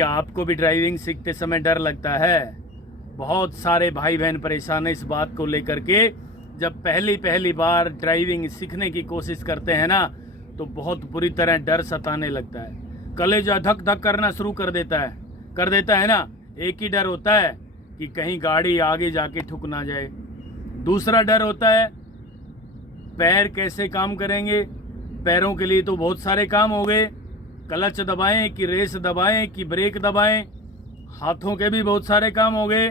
क्या आपको भी ड्राइविंग सीखते समय डर लगता है? बहुत सारे भाई बहन परेशान हैं इस बात को लेकर के। जब पहली बार ड्राइविंग सीखने की कोशिश करते हैं ना, तो बहुत बुरी तरह डर सताने लगता है। कलेजा धक धक करना शुरू कर देता है ना। एक ही डर होता है कि कहीं गाड़ी आगे जाके ठुक ना जाए। दूसरा डर होता है पैर कैसे काम करेंगे। पैरों के लिए तो बहुत सारे काम हो गए, क्लच दबाएं कि रेस दबाएं कि ब्रेक दबाएं। हाथों के भी बहुत सारे काम हो गए,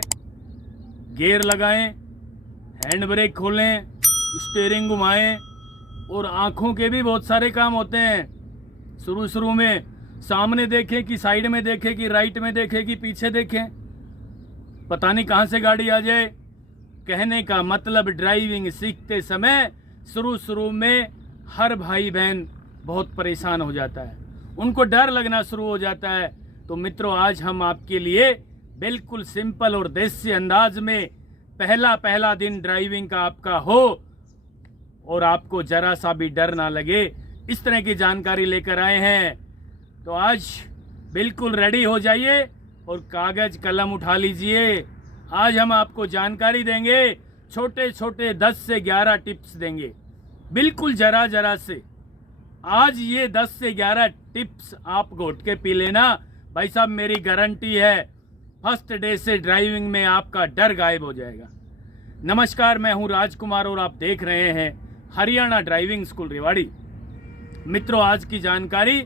गियर लगाएं, हैंड ब्रेक खोलें, स्टीयरिंग घुमाएं। और आँखों के भी बहुत सारे काम होते हैं। शुरू में सामने देखें कि साइड में देखें कि राइट में देखें कि पीछे देखें, पता नहीं कहाँ से गाड़ी आ जाए। कहने का मतलब ड्राइविंग सीखते समय शुरू में हर भाई बहन बहुत परेशान हो जाता है, उनको डर लगना शुरू हो जाता है। तो मित्रों, आज हम आपके लिए बिल्कुल सिंपल और देसी अंदाज में पहला दिन ड्राइविंग का आपका हो और आपको जरा सा भी डर ना लगे, इस तरह की जानकारी लेकर आए हैं। तो आज बिल्कुल रेडी हो जाइए और कागज कलम उठा लीजिए। आज हम आपको जानकारी देंगे, छोटे 10 से 11 टिप्स देंगे, बिल्कुल जरा से। आज ये 10 से 11 टिप्स आप घोट के पी लेना भाई साहब, मेरी गारंटी है फर्स्ट डे से ड्राइविंग में आपका डर गायब हो जाएगा। नमस्कार, मैं हूं राजकुमार और आप देख रहे हैं हरियाणा ड्राइविंग स्कूल रेवाड़ी। मित्रों, आज की जानकारी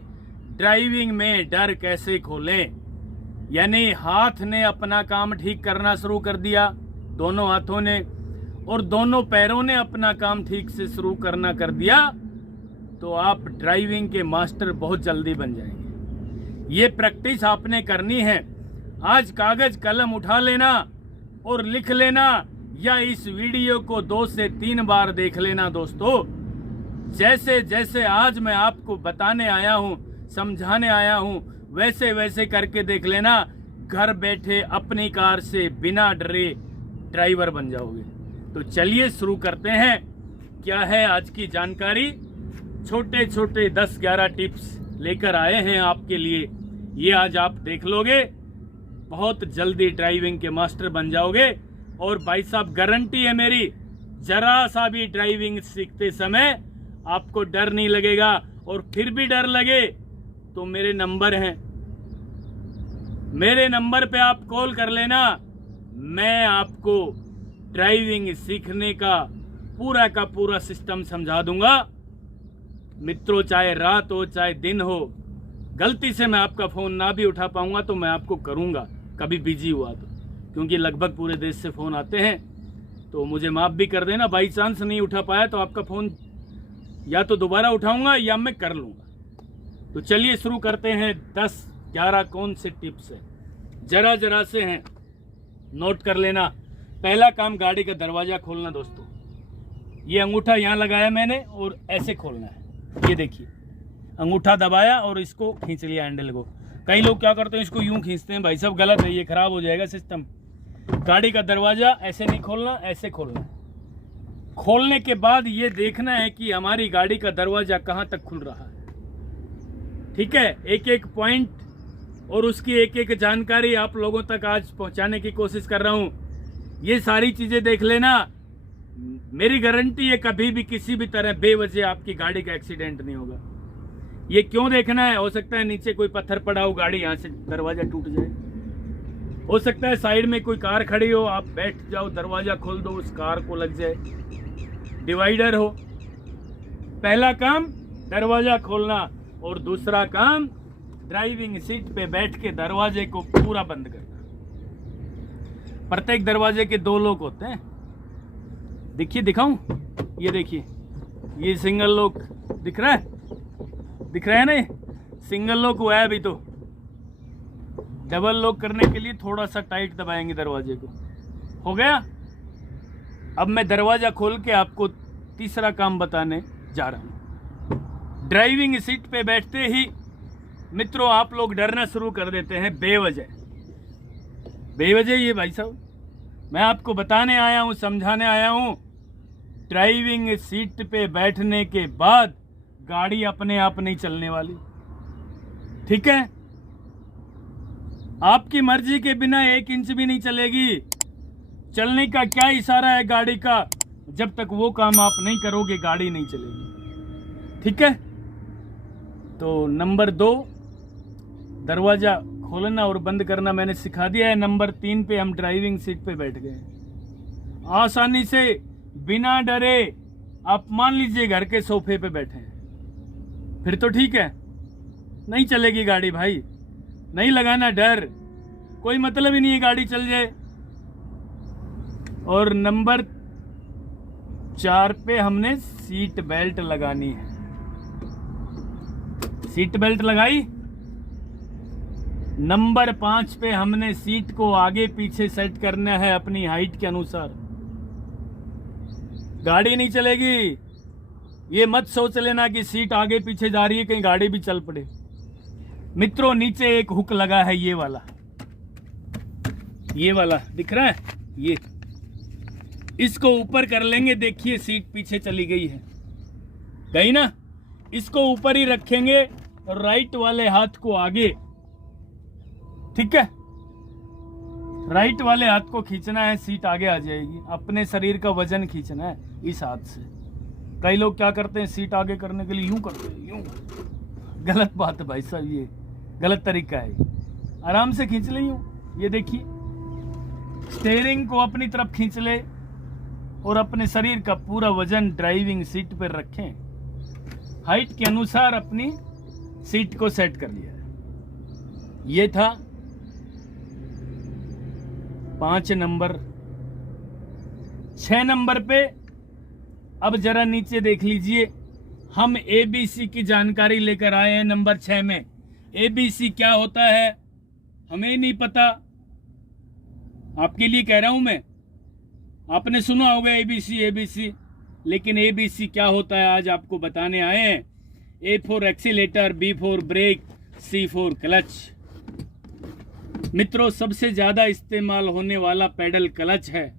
ड्राइविंग में डर कैसे खोलें, यानी हाथ ने अपना काम ठीक करना शुरू कर दिया, दोनों हाथों ने, और दोनों पैरों ने अपना काम ठीक से शुरू करना कर दिया, तो आप ड्राइविंग के मास्टर बहुत जल्दी बन जाएंगे। ये प्रैक्टिस आपने करनी है। आज कागज कलम उठा लेना और लिख लेना, या इस वीडियो को 2 से 3 बार देख लेना दोस्तों। जैसे आज मैं आपको बताने आया हूं, समझाने आया हूं, वैसे करके देख लेना। घर बैठे अपनी कार से बिना डरे ड्राइवर बन जाओगे। तो चलिए शुरू करते हैं। क्या है आज की जानकारी? छोटे 10-11 टिप्स लेकर आए हैं आपके लिए। ये आज आप देख लोगे, बहुत जल्दी ड्राइविंग के मास्टर बन जाओगे। और भाई साहब, गारंटी है मेरी, जरा सा भी ड्राइविंग सीखते समय आपको डर नहीं लगेगा। और फिर भी डर लगे तो मेरे नंबर हैं, मेरे नंबर पे आप कॉल कर लेना। मैं आपको ड्राइविंग सीखने का पूरा सिस्टम समझा दूंगा। मित्रों, चाहे रात हो चाहे दिन हो, गलती से मैं आपका फ़ोन ना भी उठा पाऊंगा तो मैं आपको करूंगा, कभी बिजी हुआ तो, क्योंकि लगभग पूरे देश से फ़ोन आते हैं। तो मुझे माफ़ भी कर देना, बाई चांस नहीं उठा पाया तो आपका फ़ोन या तो दोबारा उठाऊंगा या मैं कर लूँगा। तो चलिए शुरू करते हैं। 10-11 कौन से टिप्स हैं, जरा से हैं, नोट कर लेना। पहला काम, गाड़ी का दरवाज़ा खोलना दोस्तों। ये अंगूठा यहाँ लगाया मैंने और ऐसे खोलना है। ये देखिए, अंगूठा दबाया और इसको खींच लिया हैंडल को। कई लोग क्या करते हैं, इसको यूं खींचते हैं। भाई साहब, गलत है, ये खराब हो जाएगा सिस्टम। गाड़ी का दरवाज़ा ऐसे नहीं खोलना, ऐसे खोलना है। खोलने के बाद ये देखना है कि हमारी गाड़ी का दरवाज़ा कहाँ तक खुल रहा है। ठीक है, एक पॉइंट और उसकी एक जानकारी आप लोगों तक आज पहुंचाने की कोशिश कर रहा हूं। ये सारी चीजें देख लेना, मेरी गारंटी है कभी भी किसी भी तरह बेवजह आपकी गाड़ी का एक्सीडेंट नहीं होगा। ये क्यों देखना है? हो सकता है नीचे कोई पत्थर पड़ा हो, गाड़ी यहाँ से दरवाजा टूट जाए। हो सकता है साइड में कोई कार खड़ी हो, आप बैठ जाओ, दरवाजा खोल दो, उस कार को लग जाए। डिवाइडर हो। पहला काम दरवाजा खोलना, और दूसरा काम ड्राइविंग सीट पे बैठ के दरवाजे को पूरा बंद करना। प्रत्येक दरवाजे के 2 लॉक होते हैं। देखिए, दिखाऊं? ये देखिए, ये सिंगल लॉक दिख रहा है ना? सिंगल लॉक हुआ है अभी तो। डबल लॉक करने के लिए थोड़ा सा टाइट दबाएंगे दरवाजे को। हो गया? अब मैं दरवाजा खोल के आपको तीसरा काम बताने जा रहा हूं। ड्राइविंग सीट पे बैठते ही मित्रों आप लोग डरना शुरू कर देते हैं बेवजह। ये भाई साहब, मैं आपको बताने आया हूं, समझाने आया हूं। ड्राइविंग सीट पे बैठने के बाद गाड़ी अपने आप नहीं चलने वाली। ठीक है? आपकी मर्जी के बिना 1 इंच भी नहीं चलेगी। चलने का क्या इशारा है गाड़ी का, जब तक वो काम आप नहीं करोगे गाड़ी नहीं चलेगी। ठीक है। तो नंबर 2, दरवाजा खोलना और बंद करना मैंने सिखा दिया है। नंबर 3 पे हम ड्राइविंग सीट पे बैठ गए, आसानी से बिना डरे। आप मान लीजिए घर के सोफे पे बैठे हैं, फिर तो ठीक है, नहीं चलेगी गाड़ी भाई, नहीं लगाना डर, कोई मतलब ही नहीं है गाड़ी चल जाए। और नंबर 4 पे हमने सीट बेल्ट लगानी है। सीट बेल्ट लगाई। नंबर 5 पे हमने सीट को आगे पीछे सेट करना है अपनी हाइट के अनुसार। गाड़ी नहीं चलेगी। ये मत सोच लेना कि सीट आगे पीछे जा रही है कहीं गाड़ी भी चल पड़े। मित्रों, नीचे एक हुक लगा है, ये वाला दिख रहा है, ये इसको ऊपर कर लेंगे। देखिए सीट पीछे चली गई है, गई ना। इसको ऊपर ही रखेंगे और राइट वाले हाथ को आगे। ठीक है, राइट वाले हाथ को खींचना है, सीट आगे आ जाएगी। अपने शरीर का वजन खींचना है इस हाथ से। कई लोग क्या करते हैं, सीट आगे करने के लिए यूं करते हैं, यूं। गलत बात है भाई साहब, ये गलत तरीका है। आराम से खींच ले यूं। ये देखिए, स्टीयरिंग को अपनी तरफ खींच ले और अपने शरीर का पूरा वजन ड्राइविंग सीट पर रखें। हाइट के अनुसार अपनी सीट को सेट कर लिया। ये था 5 नंबर। 6 नंबर पे अब जरा नीचे देख लीजिए, हम ABC की जानकारी लेकर आए हैं। नंबर 6 में ABC क्या होता है हमें नहीं पता, आपके लिए कह रहा हूं मैं। आपने सुना होगा ABC, लेकिन ABC क्या होता है आज आपको बताने आए हैं। A for accelerator, B for brake, C for clutch. मित्रों, सबसे ज्यादा इस्तेमाल होने वाला पेडल क्लच है।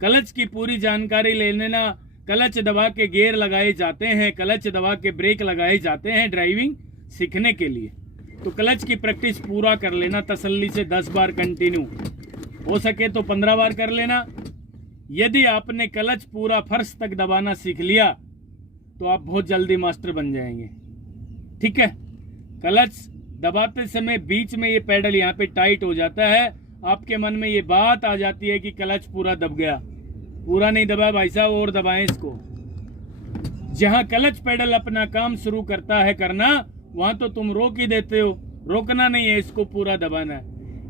क्लच की पूरी जानकारी ले लेना। क्लच दबा के गियर लगाए जाते हैं, क्लच दबा के ब्रेक लगाए जाते हैं ड्राइविंग सीखने के लिए। तो क्लच की प्रैक्टिस पूरा कर लेना तसल्ली से, 10 बार कंटिन्यू, हो सके तो 15 बार कर लेना। यदि आपने क्लच पूरा फर्श तक दबाना सीख लिया तो आप बहुत जल्दी मास्टर बन जाएंगे। ठीक है। क्लच दबाते समय बीच में ये पेडल यहाँ पे टाइट हो जाता है। आपके मन में ये बात आ जाती है कि क्लच पूरा दब गया। पूरा नहीं दबा भाई साहब, और दबाएं इसको। जहां क्लच पेडल अपना काम शुरू करता है करना, वहां तो तुम रोक ही देते हो। रोकना नहीं है, इसको पूरा दबाना है।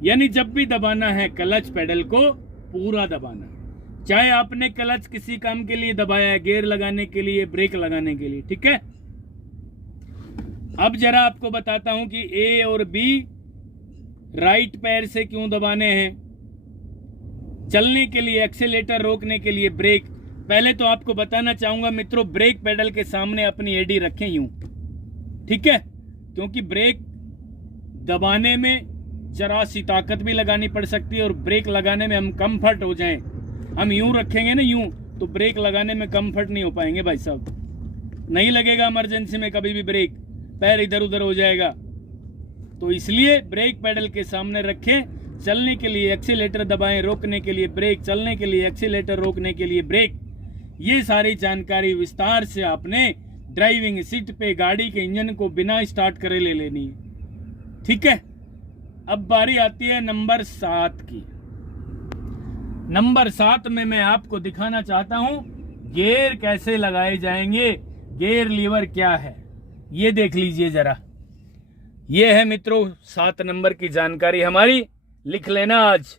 यानी जब भी दबाना है क्लच पेडल को पूरा दबाना। चाहे आपने क्लच किसी काम के लिए दबाया है, गियर लगाने के लिए, ब्रेक लगाने के लिए। ठीक है। अब जरा आपको बताता हूं कि A और B राइट पैर से क्यों दबाने हैं। चलने के लिए एक्सीलेटर, रोकने के लिए ब्रेक। पहले तो आपको बताना चाहूंगा मित्रों, ब्रेक पेडल के सामने अपनी एडी रखें यूं। ठीक है, क्योंकि ब्रेक दबाने में जरा सी ताकत भी लगानी पड़ सकती है और ब्रेक लगाने में हम कंफर्ट हो जाएं। हम यूं रखेंगे ना यूं, तो ब्रेक लगाने में कंफर्ट नहीं हो पाएंगे भाई साहब। नहीं लगेगा इमरजेंसी में कभी भी ब्रेक, पैर इधर उधर हो जाएगा। तो इसलिए ब्रेक पेडल के सामने रखें। चलने के लिए एक्सीलेटर दबाएं, रोकने के लिए ब्रेक, चलने के लिए एक्सीलेटर, रोकने के लिए ब्रेक। ये सारी जानकारी विस्तार से आपने ड्राइविंग सीट पे गाड़ी के इंजन को बिना स्टार्ट करे ले लेनी है। ठीक है। अब बारी आती है नंबर 7 की। नंबर 7 में मैं आपको दिखाना चाहता हूं गियर कैसे लगाए जाएंगे, गियर लीवर क्या है, ये देख लीजिए जरा। ये है मित्रों 7 नंबर की जानकारी हमारी, लिख लेना आज।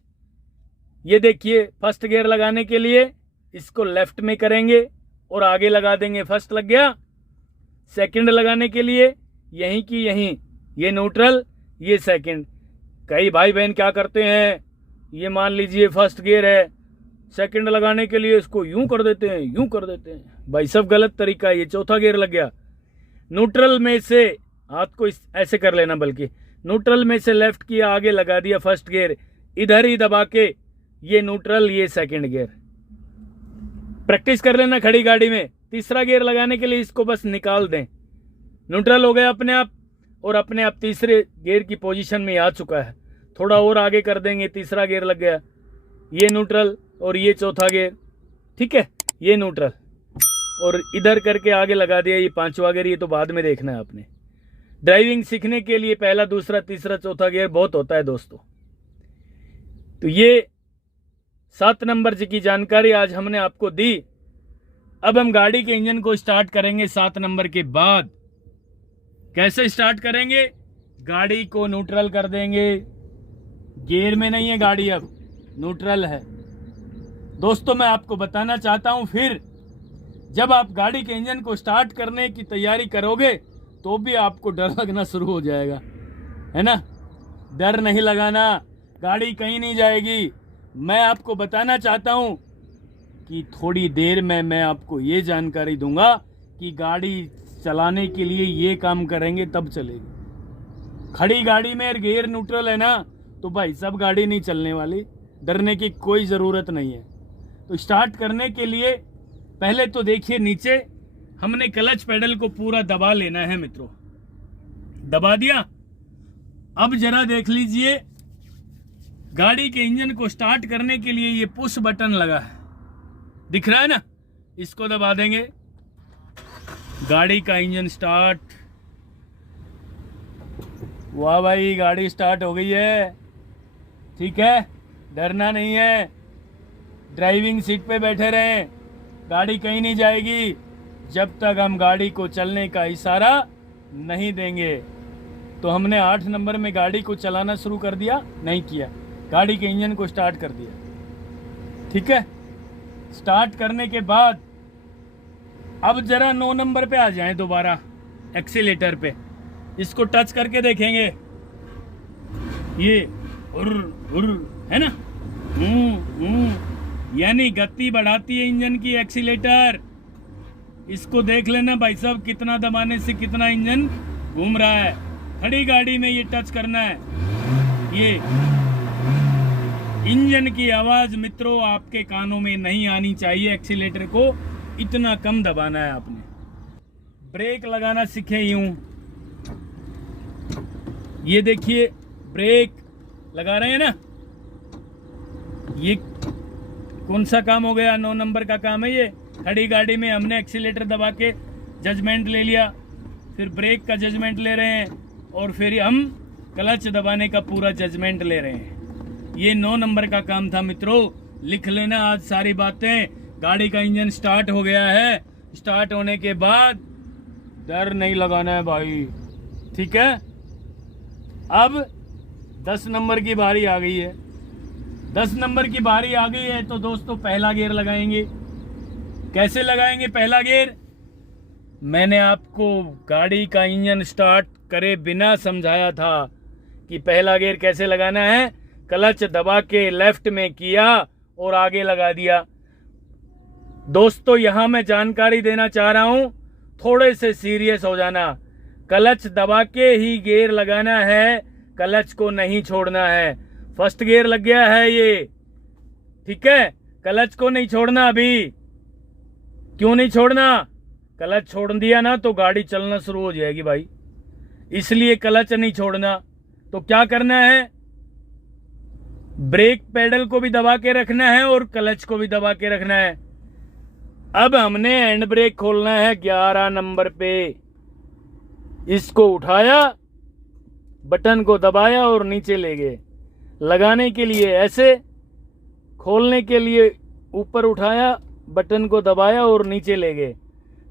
ये देखिए, फर्स्ट गियर लगाने के लिए इसको लेफ्ट में करेंगे और आगे लगा देंगे, फर्स्ट लग गया। सेकंड लगाने के लिए यहीं की यहीं, ये न्यूट्रल, ये सेकंड। कई भाई बहन क्या करते हैं, ये मान लीजिए फर्स्ट गियर है, सेकंड लगाने के लिए इसको यूं कर देते हैं, यूं कर देते हैं। भाई सब गलत तरीका है, ये चौथा गियर लग गया। न्यूट्रल में से हाथ को ऐसे कर लेना, बल्कि न्यूट्रल में से लेफ्ट किया, आगे लगा दिया फर्स्ट गियर, इधर ही दबा के ये न्यूट्रल, ये सेकंड गियर। प्रैक्टिस कर लेना खड़ी गाड़ी में। तीसरा गियर लगाने के लिए इसको बस निकाल दें, न्यूट्रल हो गया अपने आप, और अपने आप तीसरे गियर की पोजीशन में आ चुका है। थोड़ा और आगे कर देंगे, तीसरा गियर लग गया, ये न्यूट्रल और ये चौथा गियर, ठीक है, ये न्यूट्रल, और इधर करके आगे लगा दिया ये पांचवा गियर। ये तो बाद में देखना है आपने। ड्राइविंग सीखने के लिए पहला, दूसरा, तीसरा, चौथा गियर बहुत होता है दोस्तों। तो ये 7 नंबर की जानकारी आज हमने आपको दी। अब हम गाड़ी के इंजन को स्टार्ट करेंगे 7 नंबर के बाद। कैसे स्टार्ट करेंगे? गाड़ी को न्यूट्रल कर देंगे, गियर में नहीं है गाड़ी, अब न्यूट्रल है। दोस्तों मैं आपको बताना चाहता हूं, फिर जब आप गाड़ी के इंजन को स्टार्ट करने की तैयारी करोगे तो भी आपको डर लगना शुरू हो जाएगा, है ना। डर नहीं लगाना, गाड़ी कहीं नहीं जाएगी। मैं आपको बताना चाहता हूं कि थोड़ी देर में मैं आपको ये जानकारी दूंगा कि गाड़ी चलाने के लिए ये काम करेंगे तब चलेगी। खड़ी गाड़ी में गियर न्यूट्रल है ना, तो भाई सब गाड़ी नहीं चलने वाली, डरने की कोई ज़रूरत नहीं है। तो स्टार्ट करने के लिए पहले तो देखिए नीचे हमने क्लच पेडल को पूरा दबा लेना है मित्रों। दबा दिया। अब जरा देख लीजिए, गाड़ी के इंजन को स्टार्ट करने के लिए ये पुश बटन लगा है, दिख रहा है ना, इसको दबा देंगे। गाड़ी का इंजन स्टार्ट। वाह भाई, गाड़ी स्टार्ट हो गई है, ठीक है, डरना नहीं है। ड्राइविंग सीट पे बैठे रहें, गाड़ी कहीं नहीं जाएगी जब तक हम गाड़ी को चलने का इशारा नहीं देंगे। तो हमने 8 नंबर में गाड़ी को चलाना शुरू कर दिया, नहीं किया, गाड़ी के इंजन को स्टार्ट कर दिया, ठीक है। स्टार्ट करने के बाद अब जरा 9 नंबर पे आ जाएं दोबारा, एक्सीलेटर पे, इसको टच करके देखेंगे, ये है ना, यानी गति बढ़ाती है इंजन की एक्सीलेटर। इसको देख लेना भाई साहब, कितना दबाने से कितना इंजन घूम रहा है। खड़ी गाड़ी में ये टच करना है। ये इंजन की आवाज मित्रों आपके कानों में नहीं आनी चाहिए, एक्सीलेटर को इतना कम दबाना है आपने। ब्रेक लगाना सीखे यूं, ये देखिए ब्रेक लगा रहे हैं ना, ये कौन सा काम हो गया? 9 नंबर का काम है ये। खड़ी गाड़ी में हमने एक्सीलेटर दबा के जजमेंट ले लिया, फिर ब्रेक का जजमेंट ले रहे हैं, और फिर हम क्लच दबाने का पूरा जजमेंट ले रहे हैं। ये 9 नंबर का काम था मित्रों, लिख लेना आज सारी बातें। गाड़ी का इंजन स्टार्ट हो गया है, स्टार्ट होने के बाद डर नहीं लगाना है भाई, ठीक है। अब 10 नंबर की बारी आ गई है। 10 नंबर की बारी आ गई है तो दोस्तों पहला गियर लगाएंगे। कैसे लगाएंगे पहला गियर? मैंने आपको गाड़ी का इंजन स्टार्ट करे बिना समझाया था कि पहला गियर कैसे लगाना है। क्लच दबा के लेफ्ट में किया और आगे लगा दिया। दोस्तों यहां मैं जानकारी देना चाह रहा हूं, थोड़े से सीरियस हो जाना। क्लच दबा के ही गियर लगाना है, क्लच को नहीं छोड़ना है। फर्स्ट गियर लग गया है ये, ठीक है, क्लच को नहीं छोड़ना। अभी क्यों नहीं छोड़ना? क्लच छोड़ दिया ना तो गाड़ी चलना शुरू हो जाएगी भाई, इसलिए क्लच नहीं छोड़ना। तो क्या करना है? ब्रेक पेडल को भी दबा के रखना है और क्लच को भी दबा के रखना है। अब हमने हैंड ब्रेक खोलना है 11 नंबर पे। इसको उठाया, बटन को दबाया और नीचे ले गए। लगाने के लिए ऐसे, खोलने के लिए ऊपर उठाया, बटन को दबाया और नीचे ले गए।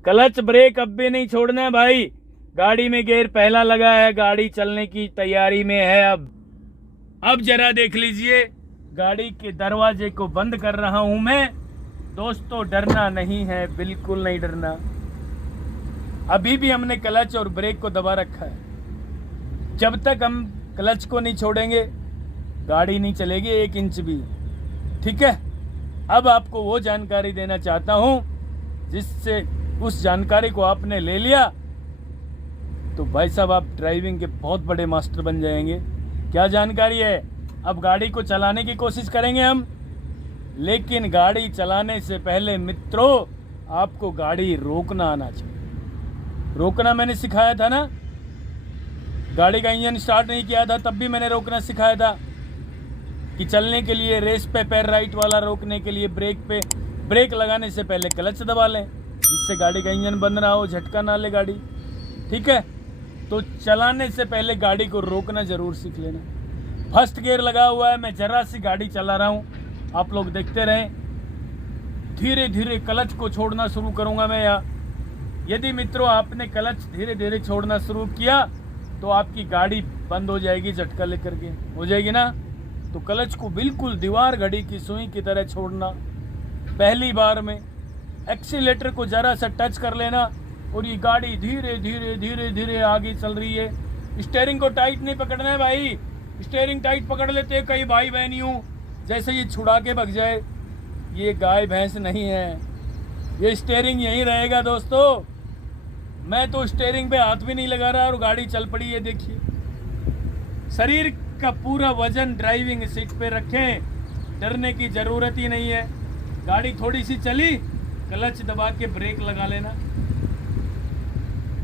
क्लच ब्रेक अब भी नहीं छोड़ना है भाई। गाड़ी में गियर पहला लगा है, गाड़ी चलने की तैयारी में है। अब जरा देख लीजिए, गाड़ी के दरवाजे को बंद कर रहा हूं मैं। दोस्तों डरना नहीं है, बिल्कुल नहीं डरना। अभी भी हमने क्लच और ब्रेक को दबा रखा है। जब तक हम क्लच को नहीं छोड़ेंगे गाड़ी नहीं चलेगी 1 इंच भी, ठीक है। अब आपको वो जानकारी देना चाहता हूं जिससे उस जानकारी को आपने ले लिया तो भाई साहब आप ड्राइविंग के बहुत बड़े मास्टर बन जाएंगे। क्या जानकारी है? अब गाड़ी को चलाने की कोशिश करेंगे हम, लेकिन गाड़ी चलाने से पहले मित्रों आपको गाड़ी रोकना आना चाहिए। रोकना मैंने सिखाया था ना, गाड़ी का इंजन स्टार्ट नहीं किया था तब भी मैंने रोकना सिखाया था। कि चलने के लिए रेस पे पैर राइट वाला रोकने के लिए ब्रेक लगाने से पहले क्लच दबा लें, जिससे गाड़ी का इंजन बंद ना हो, झटका ना ले गाड़ी। ठीक है, तो चलाने से पहले गाड़ी को रोकना जरूर सीख लेना। फर्स्ट गियर लगा हुआ है, मैं जरा सी गाड़ी चला रहा हूँ, आप लोग देखते रहें। धीरे धीरे क्लच को छोड़ना शुरू करूँगा मैं। यदि मित्रों आपने क्लच धीरे धीरे छोड़ना शुरू किया तो आपकी गाड़ी बंद हो जाएगी, झटका लेकर के हो जाएगी ना। तो क्लच को बिल्कुल दीवार घड़ी की सुई की तरह छोड़ना। पहली बार में एक्सीलेटर को जरा सा टच कर लेना और ये गाड़ी धीरे धीरे धीरे धीरे आगे चल रही है। स्टीयरिंग को टाइट नहीं पकड़ना है भाई, स्टीयरिंग टाइट पकड़ लेते हैं कई भाई बहनियों, जैसे ये छुड़ा के भग जाए। ये गाय भैंस नहीं है, ये स्टीयरिंग यहीं रहेगा दोस्तों। मैं तो स्टीयरिंग पे हाथ भी नहीं लगा रहा और गाड़ी चल पड़ी है। देखिए, शरीर का पूरा वजन ड्राइविंग सीट पे रखें, डरने की जरूरत ही नहीं है। गाड़ी थोड़ी सी चली, क्लच दबा के ब्रेक लगा लेना।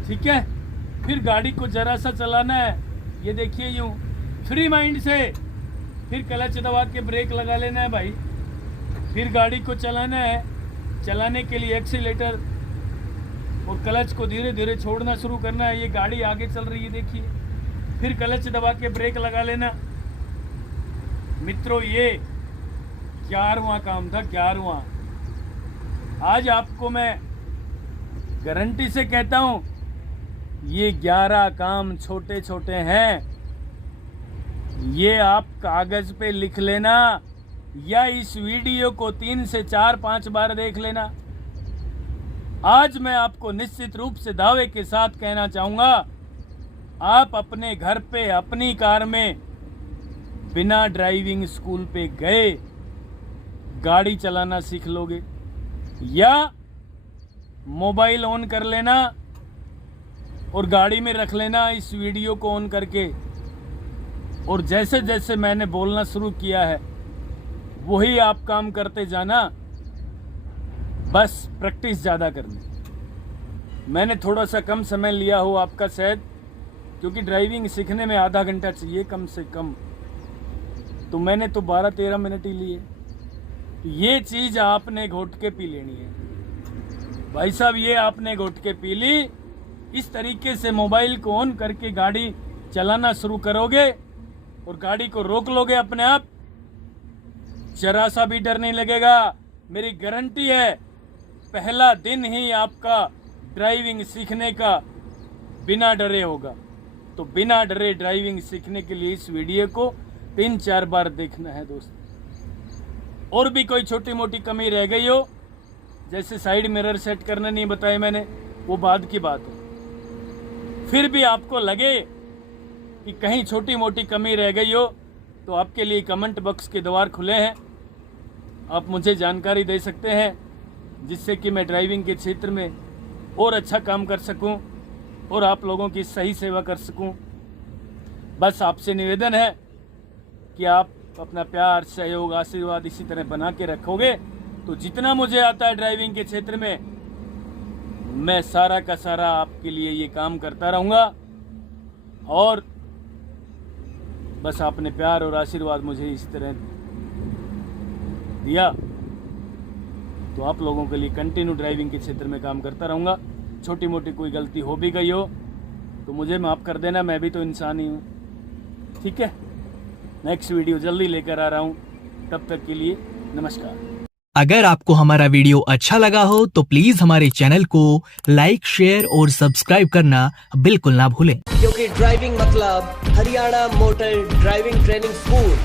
ठीक है, फिर गाड़ी को जरा सा चलाना है, ये देखिए यूं फ्री माइंड से, फिर क्लच दबा के ब्रेक लगा लेना है भाई। फिर गाड़ी को चलाना है, चलाने के लिए एक्सीलेटर और क्लच को धीरे धीरे छोड़ना शुरू करना है। ये गाड़ी आगे चल रही है देखिए, फिर क्लच दबा के ब्रेक लगा लेना। मित्रों ये 11वां काम था, 11वां। आज आपको मैं गारंटी से कहता हूं, ये 11 काम छोटे छोटे हैं। ये आप कागज पे लिख लेना या इस वीडियो को 3 से 4-5 बार देख लेना। आज मैं आपको निश्चित रूप से दावे के साथ कहना चाहूंगा, आप अपने घर पे अपनी कार में बिना ड्राइविंग स्कूल पे गए गाड़ी चलाना सीख लोगे। या मोबाइल ऑन कर लेना और गाड़ी में रख लेना इस वीडियो को ऑन करके, और जैसे जैसे मैंने बोलना शुरू किया है वही आप काम करते जाना। बस प्रैक्टिस ज़्यादा करनी। मैंने थोड़ा सा कम समय लिया हो आपका शायद, क्योंकि ड्राइविंग सीखने में आधा घंटा चाहिए कम से कम, तो मैंने तो 12-13 मिनट ही लिए। ये चीज़ आपने घोट के पी लेनी है भाई साहब, ये आपने घोट के पी ली। इस तरीके से मोबाइल को ऑन करके गाड़ी चलाना शुरू करोगे और गाड़ी को रोक लोगे अपने आप, जरा सा भी डर नहीं लगेगा। मेरी गारंटी है, पहला दिन ही आपका ड्राइविंग सीखने का बिना डरे होगा। तो बिना डरे ड्राइविंग सीखने के लिए इस वीडियो को 3-4 बार देखना है दोस्त। और भी कोई छोटी मोटी कमी रह गई हो, जैसे साइड मिरर सेट करना नहीं बताया मैंने, वो बाद की बात है। फिर भी आपको लगे कि कहीं छोटी मोटी कमी रह गई हो, तो आपके लिए कमेंट बॉक्स के द्वार खुले हैं। आप मुझे जानकारी दे सकते हैं, जिससे कि मैं ड्राइविंग के क्षेत्र में और अच्छा काम कर सकूं और आप लोगों की सही सेवा कर सकूं। बस आपसे निवेदन है कि आप अपना प्यार, सहयोग, आशीर्वाद इसी तरह बना के रखोगे तो जितना मुझे आता है ड्राइविंग के क्षेत्र में, मैं सारा का सारा आपके लिए ये काम करता रहूँगा। और बस आपने प्यार और आशीर्वाद मुझे इस तरह दिया तो आप लोगों के लिए कंटिन्यू ड्राइविंग के क्षेत्र में काम करता रहूँगा। छोटी मोटी कोई गलती हो भी गई हो तो मुझे माफ़ कर देना, मैं भी तो इंसान ही हूँ। ठीक है, नेक्स्ट वीडियो जल्दी लेकर आ रहा हूँ, तब तक के लिए नमस्कार। अगर आपको हमारा वीडियो अच्छा लगा हो तो प्लीज हमारे चैनल को लाइक, शेयर और सब्सक्राइब करना बिल्कुल ना भूलें, क्योंकि ड्राइविंग मतलब Haryana motor driving training school.